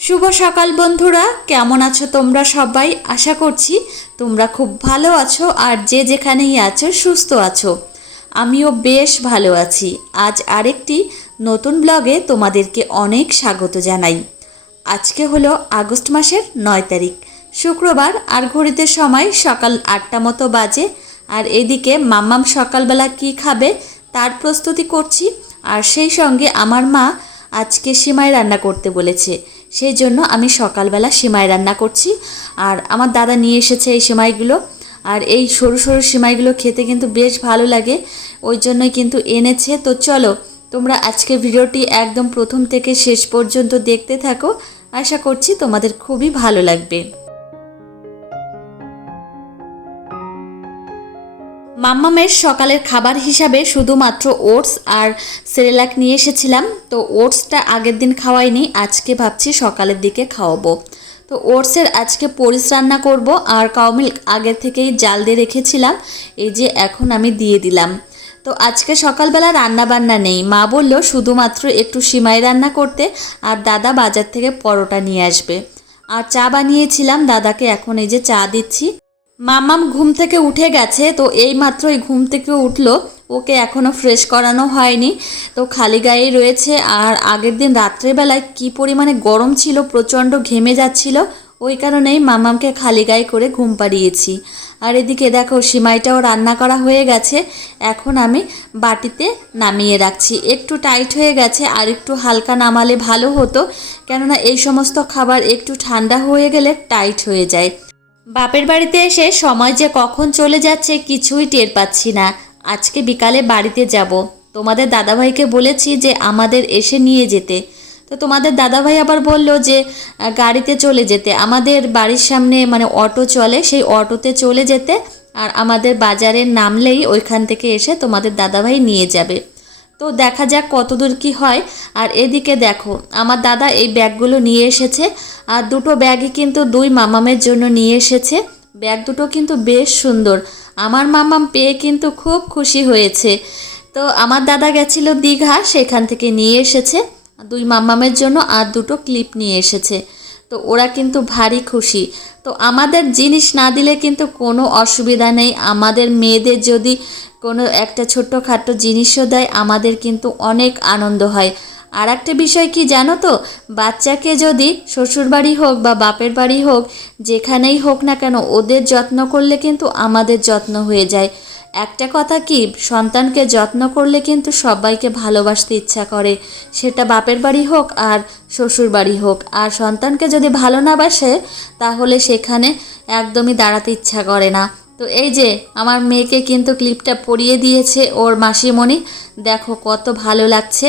শুভ সকাল বন্ধুরা, কেমন আছো তোমরা সবাই? আশা করছি তোমরা খুব ভালো আছো আর যে যেখানেই আছো সুস্থ আছো। আমিও বেশ ভালো আছি। আজ আরেকটি নতুন ব্লগে তোমাদেরকে অনেক স্বাগত জানাই। আজকে হলো আগস্ট মাসের নয় তারিখ। শুক্রবার আর ঘড়িতে সময় সকাল আটটা মতো বাজে। আর এদিকে মাম্মাম সকালবেলা কি খাবে তার প্রস্তুতি করছি। আর সেই সঙ্গে আমার মা আজকে সিমাই রান্না করতে বলেছে। সেই জন্য আমি সকালবেলা সিমাই রান্না করছি। আর আমার দাদা নিয়ে এসেছে এই সিমাইগুলো। আর এই সরু সরু সিমাইগুলো খেতে কিন্তু বেশ ভালো লাগে। ওই জন্যই কিন্তু এনেছে। তো চলো, তোমরা আজকে ভিডিওটি একদম প্রথম থেকে শেষ পর্যন্ত দেখতে থাকো। আশা করছি তোমাদের খুবই ভালো লাগবে। মাম্মামের সকালের খাবার হিসাবে শুধুমাত্র ওটস আর সেরেলাক নিয়ে এসেছিলাম। তো ওটসটা আগের দিন খাওয়াইনি, আজকে ভাবছি সকালের দিকে খাওয়াবো। তো ওটসের আজকে পরিস রান্না করব, আর কাউ মিল্ক আগের থেকেই জাল দিয়ে রেখেছিলাম, এই যে এখন আমি দিয়ে দিলাম। তো আজকে সকালবেলা রান্না বান্না নেই। মা বলল, শুধুমাত্র একটু সিমাই রান্না করতে, আর দাদা বাজার থেকে পরোটা নিয়ে আসবে। আর চা বানিয়েছিলাম, দাদাকে এখন এই যে চা দিচ্ছি। মামাম ঘুম থেকে উঠে গেছে, তো এই মাত্রই ঘুম থেকে উঠল। ওকে এখনও ফ্রেশ করানো হয়নি, তো খালি গায়েই রয়েছে। আর আগের দিন রাত্রেবেলায় কি পরিমাণে গরম ছিল, প্রচণ্ড ঘেমে যাচ্ছিল, ওই কারণেই মামামকে খালি গায়ে করে ঘুম পাড়িয়েছি। আর এদিকে দেখো, সিমাইটাও রান্না করা হয়ে গেছে। এখন আমি বাটিতে নামিয়ে রাখছি। একটু টাইট হয়ে গেছে, আর একটু হালকা নামালে ভালো হতো। কেননা এই সমস্ত খাবার একটু ঠান্ডা হয়ে গেলে টাইট হয়ে যায়। বাপের বাড়িতে এসে সময় যে কখন চলে যাচ্ছে কিছুই টের পাচ্ছি না। আজকে বিকালে বাড়িতে যাব। তোমাদের দাদাভাইকে বলেছি যে আমাদের এসে নিয়ে যেতে। তো তোমাদের দাদাভাই আবার বলল যে গাড়িতে চলে যেতে। আমাদের বাড়ির সামনে মানে অটো চলে, সেই অটোতে চলে যেতে। আর আমাদের বাজারে নামলেই ওইখান থেকে এসে তোমাদের দাদাভাই নিয়ে যাবে। তো দেখা যাক কতদূর কি হয়। আর এদিকে দেখো, আমার দাদা এই ব্যাগগুলো নিয়ে এসেছে। আর দুটো ব্যাগই কিন্তু দুই মামামের জন্য নিয়ে এসেছে। ব্যাগ দুটো কিন্তু বেশ সুন্দর। আমার মামাম পেয়ে কিন্তু খুব খুশি হয়েছে। তো আমার দাদা গেছিল দীঘা, সেখান থেকে নিয়ে এসেছে। দুই মামামের জন্য আর দুটো ক্লিপ নিয়ে এসেছে। তো ওরা কিন্তু ভারী খুশি। তো আমাদের জিনিস না দিলে কিন্তু কোনো অসুবিধা নেই। আমাদের মেয়েদের যদি কোনো একটা ছোট্ট ছোট্টখাটো জিনিসও দেয়, আমাদের কিন্তু অনেক আনন্দ হয়। আর একটা বিষয় কি জানো তো? বাচ্চাকে যদি শ্বশুরবাড়ি হোক বা বাপের বাড়ি হোক, যেখানেই হোক না কেন, ওদের যত্ন করলে কিন্তু আমাদের যত্ন হয়ে যায়। একটা কথা কি? সন্তানকে যত্ন করলে কিন্তু সবাইকে ভালোবাসতে ইচ্ছা করে। সেটা বাপের বাড়ি হোক আর শ্বশুর বাড়ি হোক। আর সন্তানকে যদি ভালো না বাসে, তাহলে সেখানে একদমই দাঁড়াতে ইচ্ছা করে না। তো এই যে, আমার মেয়েকে কিন্তু ক্লিপটা পরিয়ে দিয়েছে ওর মাসিমণি। দেখো কত ভালো লাগছে।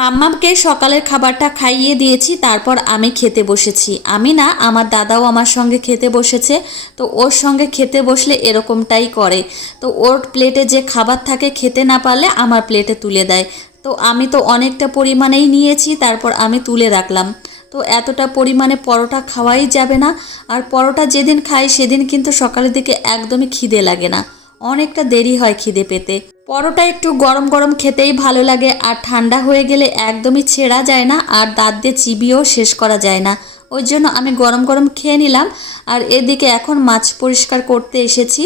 মাম্মামকে সকালের খাবারটা খাইয়ে দিয়েছি, তারপর আমি খেতে বসেছি। আমি না আমার দাদাও আমার সঙ্গে খেতে বসেছে, তো ওর সঙ্গে খেতে বসলে এরকমটাই করে। তো ওর প্লেটে যে খাবার থাকে খেতে না পারলে আমার প্লেটে তুলে দেয়। তো আমি তো অনেকটা পরিমাণেই নিয়েছি, তারপর আমি তুলে রাখলাম। তো এতটা পরিমাণে পরোটা খাওয়াই যাবে না। আর পরোটা যেদিন খাই সেদিন কিন্তু সকালের দিকে একদমই খিদে লাগে না। অনেকটা দেরি হয় খিদে পেতে। পরোটা একটু গরম গরম খেতেই ভালো লাগে। আর ঠান্ডা হয়ে গেলে একদমই ছেঁড়া যায় না। আর দাঁত দিয়ে চিবিয়েও শেষ করা যায় না। ওই জন্য আমি গরম গরম খেয়ে নিলাম। আর এদিকে এখন মাছ পরিষ্কার করতে এসেছি।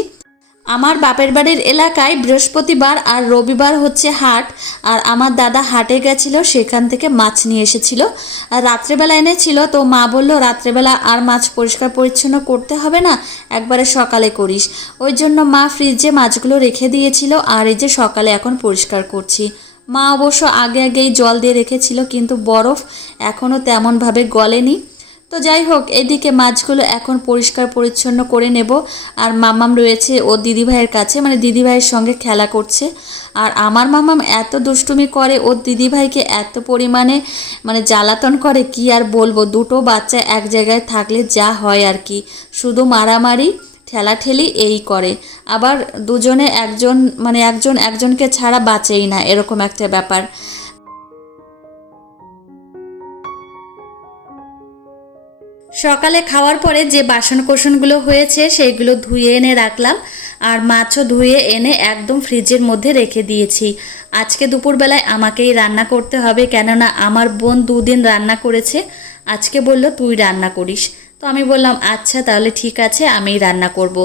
আমার বাপের বাড়ির এলাকায় বৃহস্পতিবার আর রবিবার হচ্ছে হাট, আর আমার দাদা হাটে গেছিল, সেখান থেকে মাছ নিয়ে এসেছিল। আর রাত্রেবেলা এনেছিল, তো মা বলল, রাত্রেবেলা আর মাছ পরিষ্কার পরিচ্ছন্ন করতে হবে না, একবারে সকালে করিস। ওই জন্য মা ফ্রিজে মাছগুলো রেখে দিয়েছিল, আর এই যে সকালে এখন পরিষ্কার করছি। মা অবশ্য আগে আগেই জল দিয়ে রেখেছিল, কিন্তু বরফ এখনও তেমনভাবে গলেনি। তো যাই হোক এদিকে মাছগুলো এখন পরিষ্কার পরিচ্ছন্ন করে নেব। আর মামাম রয়েছে ও দিদিভাইয়ের কাছে মানে দিদিভাইয়ের সঙ্গে খেলা করছে। আর আমার মামাম এত দুষ্টুমি করে ওর দিদিভাইকে এত পরিমাণে মানে জ্বালাতন করে, কি আর বলব? দুটো বাচ্চা এক জায়গায় থাকলে যা হয় আর কি। শুধু মারামারি, ঠেলাঠেলি এই করে। আবার দুজনে একজন মানে একজন একজনকে ছাড়া বাঁচেই না, এরকম একটা ব্যাপার। সকালে খাওয়ার পরে যে বাসন কোসনগুলো হয়েছে সেইগুলো ধুয়ে এনে রাখলাম আর মাছও ধুয়ে এনে একদম ফ্রিজের মধ্যে রেখে দিয়েছি। আজকে দুপুরবেলায় আমাকেই রান্না করতে হবে কেননা আমার বোন দুদিন রান্না করেছে। আজকে বলল তুই রান্না করিস। তো আমি বললাম আচ্ছা তাহলে ঠিক আছে আমি রান্না করব।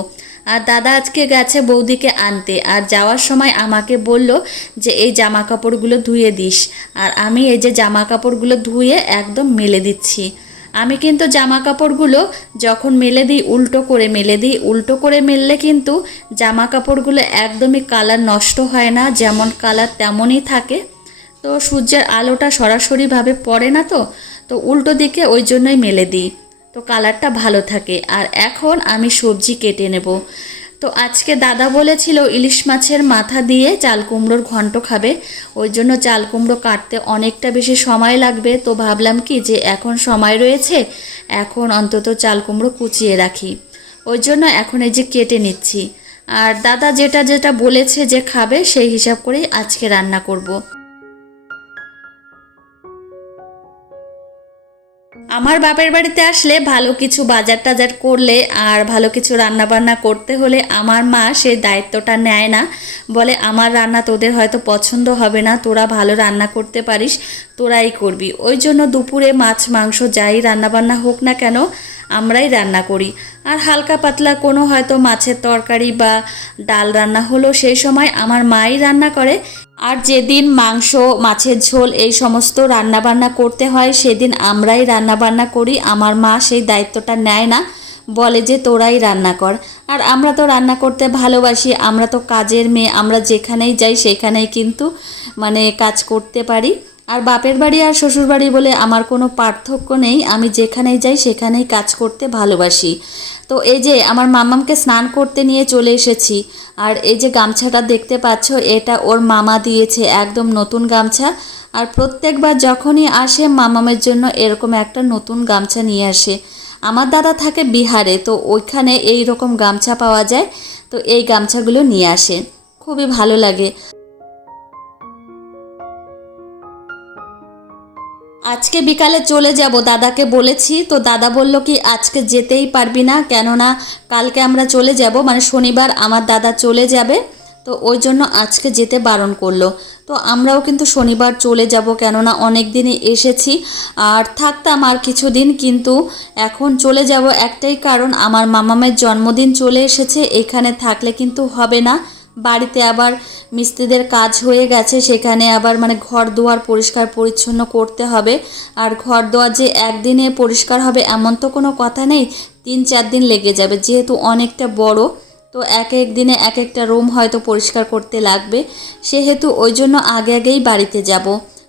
আর দাদা আজকে গেছে বৌদিকে আনতে। আর যাওয়ার সময় আমাকে বলল যে, এই জামা কাপড়গুলো ধুয়ে দিস। আর আমি এই যে জামা কাপড়গুলো ধুয়ে একদম মেলে দিচ্ছি। আমি কিন্তু জামা কাপড়গুলো যখন মেলে দিই উল্টো করে মেলে দিই, উল্টো করে মেললে কিন্তু জামা কাপড়গুলো একদমই কালার নষ্ট হয় না, যেমন কালার তেমনই থাকে। তো সূর্যের আলোটা সরাসরিভাবে পড়ে না তো তো উল্টো দিকে ওই জন্যই মেলে দিই। তো কালারটা ভালো থাকে। আর এখন আমি সবজি কেটে নেব। তো আজকে দাদা বলেছিল ইলিশ মাছের মাথা দিয়ে চাল কুমড়োর ঘন্ট খাবে, ওই জন্য চাল কুমড়ো কাটতে অনেকটা বেশি সময় লাগবে। তো ভাবলাম কি যে এখন সময় রয়েছে, এখন অন্তত চাল কুমড়ো কুচিয়ে রাখি। ওই জন্য এখন এই যে কেটে নিচ্ছি। আর দাদা যেটা যেটা বলেছে যে খাবে, সেই হিসাব করেই আজকে রান্না করব। আমার বাপের বাড়িতে আসলে ভালো কিছু বাজার টাজার করলে আর ভালো কিছু রান্না বান্না করতে হলে আমার মা সেই দায়িত্বটা নেয় না। বলে, আমার রান্না তোদের হয়তো পছন্দ হবে না, তোরা ভালো রান্না করতে পারিস, তোরাই করবি। ওই জন্য দুপুরে মাছ, মাংস যাই রান্না বান্না হোক না কেন, আমরাই রান্না করি। আর হালকা পাতলা কোনো হয়তো মাছের তরকারি বা ডাল রান্না হলো সেই সময় আমার মাই রান্না করে। আর যেদিন মাংস, মাছের ঝোল এই সমস্ত রান্নাবান্না করতে হয়, সেদিন আমরাই রান্নাবান্না করি। আমার মা সেই দায়িত্বটা নেয় না। বলে যে, তোরাই রান্না কর। আর আমরা তো রান্না করতে ভালোবাসি। আমরা তো কাজের মেয়ে। আমরা যেখানেই যাই, সেখানেই কিন্তু মানে কাজ করতে পারি। আর বাপের বাড়ি আর শ্বশুর বাড়ি বলে আমার কোনো পার্থক্য নেই। আমি যেখানেই যাই, সেখানেই কাজ করতে ভালোবাসি। তো এই যে আমার মামামকে স্নান করতে নিয়ে চলে এসেছি। আর এই যে গামছাটা দেখতে পাচ্ছ, এটা ওর মামা দিয়েছে, একদম নতুন গামছা। আর প্রত্যেকবার যখনই আসে মামামের জন্য এরকম একটা নতুন গামছা নিয়ে আসে। আমার দাদা থাকে বিহারে, তো ওইখানে এই রকম গামছা পাওয়া যায়। তো এই গামছাগুলো নিয়ে আসে। খুবই ভালো লাগে। আজকে বিকালে চলে যাব, দাদাকে বলেছি। তো দাদা বলল কি, আজকে যেতেই পারবি না, কেননা কালকে আমরা চলে যাব মানে শনিবার আমার দাদা চলে যাবে। তো ওই জন্য আজকে যেতে বারণ করল। তো আমরাও কিন্তু শনিবার চলে যাব, কেননা অনেক দিনই এসেছি। আর থাকতাম আর কিছুদিন, কিন্তু এখন চলে যাব একটাই কারণ, আমার মামামের জন্মদিন চলে এসেছে, এখানে থাকলে কিন্তু হবে না। বাড়িতে আবার মিস্ত্রিদের কাজ হয়ে গেছে, সেখানে আবার মানে ঘর দুয়ার পরিষ্কার পরিচ্ছন্ন করতে হবে। আর ঘর দুয়ার যে একদিনে পরিষ্কার হবে এমন তো কোনো কথা নেই, তিন চার দিন লেগে যাবে। যেহেতু অনেকটা বড়, তো এক এক দিনে এক একটা রুম হয়তো পরিষ্কার করতে লাগবে। সেহেতু ওই জন্য আগে আগেই বাড়িতে যাব।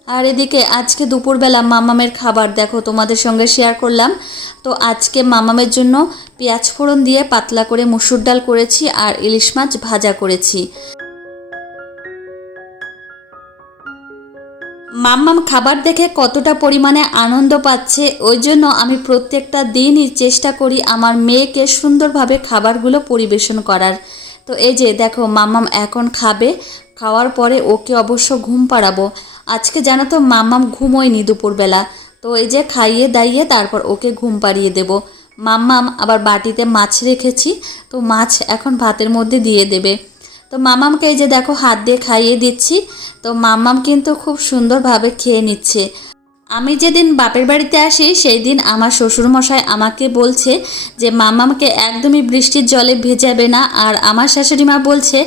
আর এদিকে আজকে দুপুরবেলা মামামের খাবার, দেখো তোমাদের সঙ্গে শেয়ার করলাম। তো আজকে মামামের জন্য পেঁয়াজ ফোড়ন দিয়ে পাতলা করে মুসুর ডাল করেছি আর ইলিশ মাছ ভাজা করেছি। মাম্মাম খাবার দেখে কতটা পরিমাণে আনন্দ পাচ্ছে, ওই জন্য আমি প্রত্যেকটা দিনই চেষ্টা করি আমার মেয়েকে সুন্দরভাবে খাবারগুলো পরিবেশন করার। তো এই যে দেখো মাম্মাম এখন খাবে, খাওয়ার পরে ওকে অবশ্য ঘুম পাড়াবো। আজকে জানো তো মাম্মাম ঘুমোয়নি দুপুরবেলা। তো এই যে খাইয়ে দাইয়ে তারপর ওকে ঘুম পাড়িয়ে দেবো। মাম্মাম, আবার বাটিতে মাছ রেখেছি, তো মাছ এখন ভাতের মধ্যে দিয়ে দেবে। তো মামামকে এই যে দেখো হাত দিয়ে খাইয়ে দিচ্ছি, তো মামাম কিন্তু খুব সুন্দরভাবে খেয়ে নিচ্ছে। আমি যেদিন বাপের বাড়িতে আসি, সেই দিন আমার শ্বশুরমশাই আমাকে বলছে যে মামামকে একদমই বৃষ্টির জলে ভেজাবে না, আর আমার শাশুড়ি মা বলছে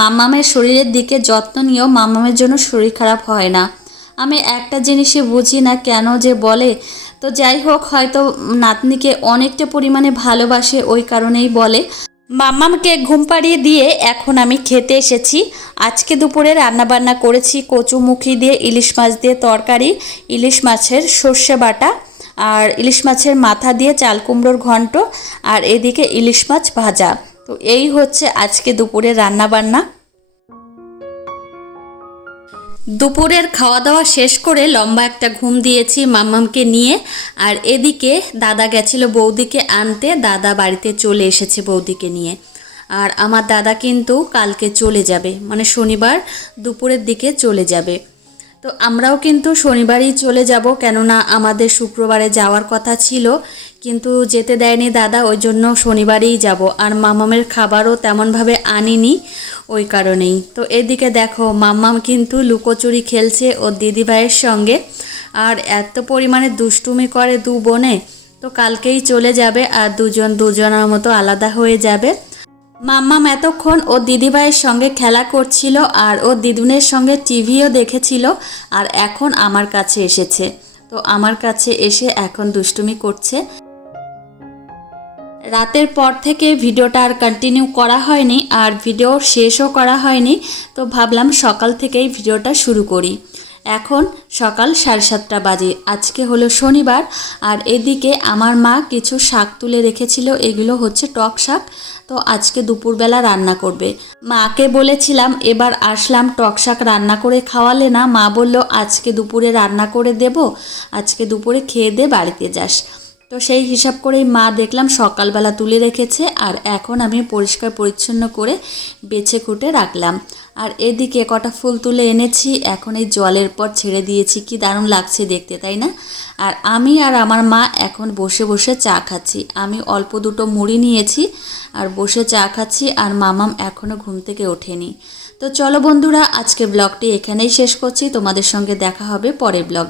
মামামের শরীরের দিকে যত্ন নিয়েও মামামের জন্য শরীর খারাপ হয় না। আমি একটা জিনিসই বুঝি না কেন যে বলে। তো যাই হোক, হয়তো নাতনিকে অনেকটা পরিমাণে ভালোবাসে ওই কারণেই বলে। মাম্মামকে ঘুম পাড়িয়ে দিয়ে এখন আমি খেতে এসেছি। আজকে দুপুরে রান্নাবান্না করেছি কচুমুখি দিয়ে, ইলিশ মাছ দিয়ে তরকারি, ইলিশ মাছের সর্ষে বাটা আর ইলিশ মাছের মাথা দিয়ে চাল কুমড়োর ঘন্ট আর এদিকে ইলিশ মাছ ভাজা। তো এই হচ্ছে আজকে দুপুরে রান্নাবান্না। দুপুরের খাওয়া দাওয়া শেষ করে লম্বা একটা ঘুম দিয়েছি মাম্মামকে নিয়ে। আর এদিকে দাদা গেছিল বৌদিকে আনতে, দাদা বাড়িতে চলে এসেছে বৌদিকে নিয়ে। আর আমার দাদা কিন্তু কালকে চলে যাবে মানে শনিবার দুপুরের দিকে চলে যাবে। তো আমরাও কিন্তু শনিবারই চলে যাব, কেননা আমাদের শুক্রবারে যাওয়ার কথা ছিল, কিন্তু যেতে দেয়নি দাদা, ওই জন্য শনিবারেই যাব। আর মামামের খাবারও তেমনভাবে আনিনি। ওই কারণেই। তো এদিকে দেখো, মাম্মাম কিন্তু লুকোচুরি খেলছে ওর দিদিভাইয়ের সঙ্গে। আর এত পরিমাণে দুষ্টুমি করে দু বোনে। তো কালকেই চলে যাবে আর দুজন দুজনের মতো আলাদা হয়ে যাবে। মাম্মাম এতক্ষণ ও দিদিভাইয়ের সঙ্গে খেলা করছিল আর ও দিদুনের সঙ্গে টিভিও দেখেছিল আর এখন আমার কাছে এসেছে। তো আমার কাছে এসে এখন দুষ্টুমি করছে। রাতের পর থেকে ভিডিওটা আর কন্টিনিউ করা হয়নি আর ভিডিও শেষও করা হয়নি। তো ভাবলাম সকাল থেকেই ভিডিওটা শুরু করি। এখন সকাল সাড়ে সাতটা বাজে। আজকে হলো শনিবার। আর এদিকে আমার মা কিছু শাক তুলে রেখেছিল। এগুলো হচ্ছে টক শাক। তো আজকে দুপুরবেলা রান্না করবে। মাকে বলেছিলাম, এবার আসলাম টক শাক রান্না করে খাওয়ালে না? মা বলল, আজকে দুপুরে রান্না করে দেব। আজকে দুপুরে খেয়ে দে, বাড়িতে যাস। তো সেই হিসাব করেই মা দেখলাম সকালবেলা তুলে রেখেছে আর এখন আমি পরিষ্কার পরিচ্ছন্ন করে বেছে কুটে রাখলাম। আর এদিকে কটা ফুল তুলে এনেছি, এখন এই জলের পর ছেড়ে দিয়েছি। কি দারুণ লাগছে দেখতে, তাই না? আর আমি আর আমার মা এখন বসে বসে চা খাচ্ছি। আমি অল্প দুটো মুড়ি নিয়েছি আর বসে চা খাচ্ছি আর মামাম এখনও ঘুম থেকে ওঠেনি। তো চলো বন্ধুরা, আজকে ব্লগটি এখানেই শেষ করছি। তোমাদের সঙ্গে দেখা হবে পরের ব্লগে।